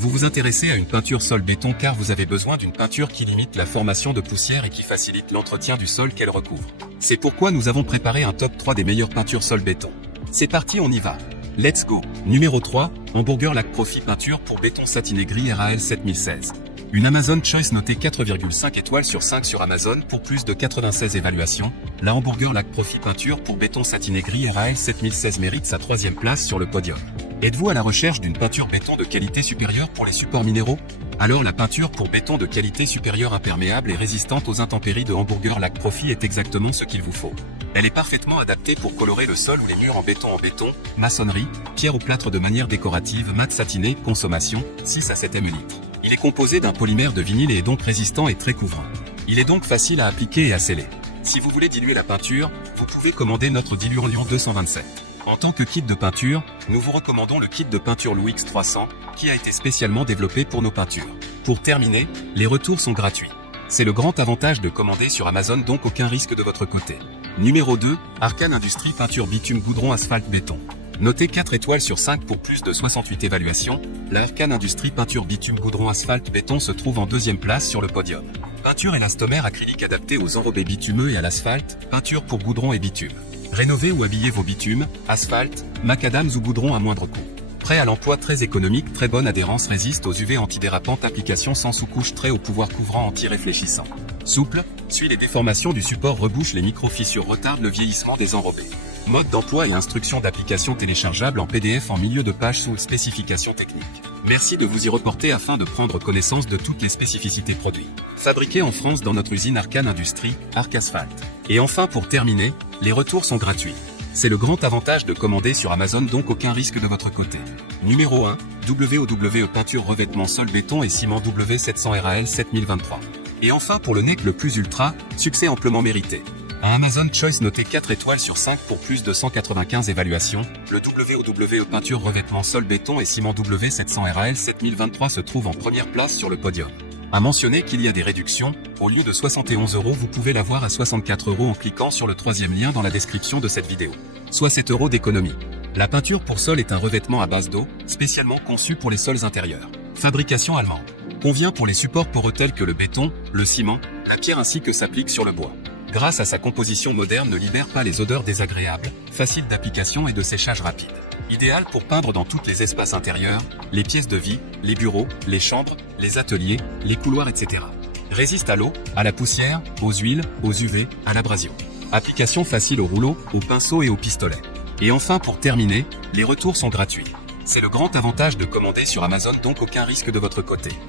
Vous vous intéressez à une peinture sol béton car vous avez besoin d'une peinture qui limite la formation de poussière et qui facilite l'entretien du sol qu'elle recouvre. C'est pourquoi nous avons préparé un top 3 des meilleures peintures sol béton. C'est parti, on y va. Let's go. Numéro 3, Hamburger Lac Profi peinture pour béton satiné gris RAL 7016. Une Amazon Choice notée 4,5 étoiles sur 5 sur Amazon pour plus de 96 évaluations. La Hamburger Lac Profi peinture pour béton satiné gris RAL 7016 mérite sa 3e place sur le podium. Êtes-vous à la recherche d'une peinture béton de qualité supérieure pour les supports minéraux? Alors la peinture pour béton de qualité supérieure imperméable et résistante aux intempéries de Hamburger Lac Profi est exactement ce qu'il vous faut. Elle est parfaitement adaptée pour colorer le sol ou les murs en béton, maçonnerie, pierre ou plâtre de manière décorative, mat satiné, consommation, 6 à 7 ml. Il est composé d'un polymère de vinyle et est donc résistant et très couvrant. Il est donc facile à appliquer et à sceller. Si vous voulez diluer la peinture, vous pouvez commander notre diluant Lyon 227. En tant que kit de peinture, nous vous recommandons le kit de peinture Louix 300, qui a été spécialement développé pour nos peintures. Pour terminer, les retours sont gratuits. C'est le grand avantage de commander sur Amazon, donc aucun risque de votre côté. Numéro 2, Arcane Industrie peinture bitume goudron asphalte béton. Notée 4 étoiles sur 5 pour plus de 68 évaluations, la Arcane Industrie peinture bitume goudron asphalte béton se trouve en 2e place sur le podium. Peinture élastomère acrylique adaptée aux enrobés bitumeux et à l'asphalte, peinture pour goudron et bitume. Rénovez ou habillez vos bitumes, asphalte, macadams ou goudron à moindre coût. Prêt à l'emploi, très économique, très bonne adhérence, résiste aux UV antidérapantes, application sans sous-couche, très haut pouvoir couvrant anti-réfléchissant. Souple, suit les déformations du support, rebouche les micro-fissures, retarde le vieillissement des enrobés. Mode d'emploi et instructions d'application téléchargeables en PDF en milieu de page sous spécifications techniques. Merci de vous y reporter afin de prendre connaissance de toutes les spécificités produits. Fabriqué en France dans notre usine Arcane Industrie, Arc Asphalt. Et enfin pour terminer, les retours sont gratuits. C'est le grand avantage de commander sur Amazon, donc aucun risque de votre côté. Numéro 1, WOWE peinture revêtement sol béton et ciment W700 RAL 7023. Et enfin pour le NEC le plus ultra, succès amplement mérité. Un Amazon Choice noté 4 étoiles sur 5 pour plus de 195 évaluations, le WOWE peinture revêtement sol béton et ciment W700 RAL 7023 se trouve en première place sur le podium. À mentionner qu'il y a des réductions, au lieu de 71 €, vous pouvez l'avoir à 64 € en cliquant sur le 3e lien dans la description de cette vidéo. Soit 7 € d'économie. La peinture pour sol est un revêtement à base d'eau, spécialement conçu pour les sols intérieurs. Fabrication allemande. Convient pour les supports poreux tels que le béton, le ciment, la pierre ainsi que s'applique sur le bois. Grâce à sa composition moderne, ne libère pas les odeurs désagréables, facile d'application et de séchage rapide. Idéal pour peindre dans tous les espaces intérieurs, les pièces de vie, les bureaux, les chambres, les ateliers, les couloirs, etc. Résiste à l'eau, à la poussière, aux huiles, aux UV, à l'abrasion. Application facile au rouleau, au pinceau et au pistolet. Et enfin pour terminer, les retours sont gratuits. C'est le grand avantage de commander sur Amazon, donc aucun risque de votre côté.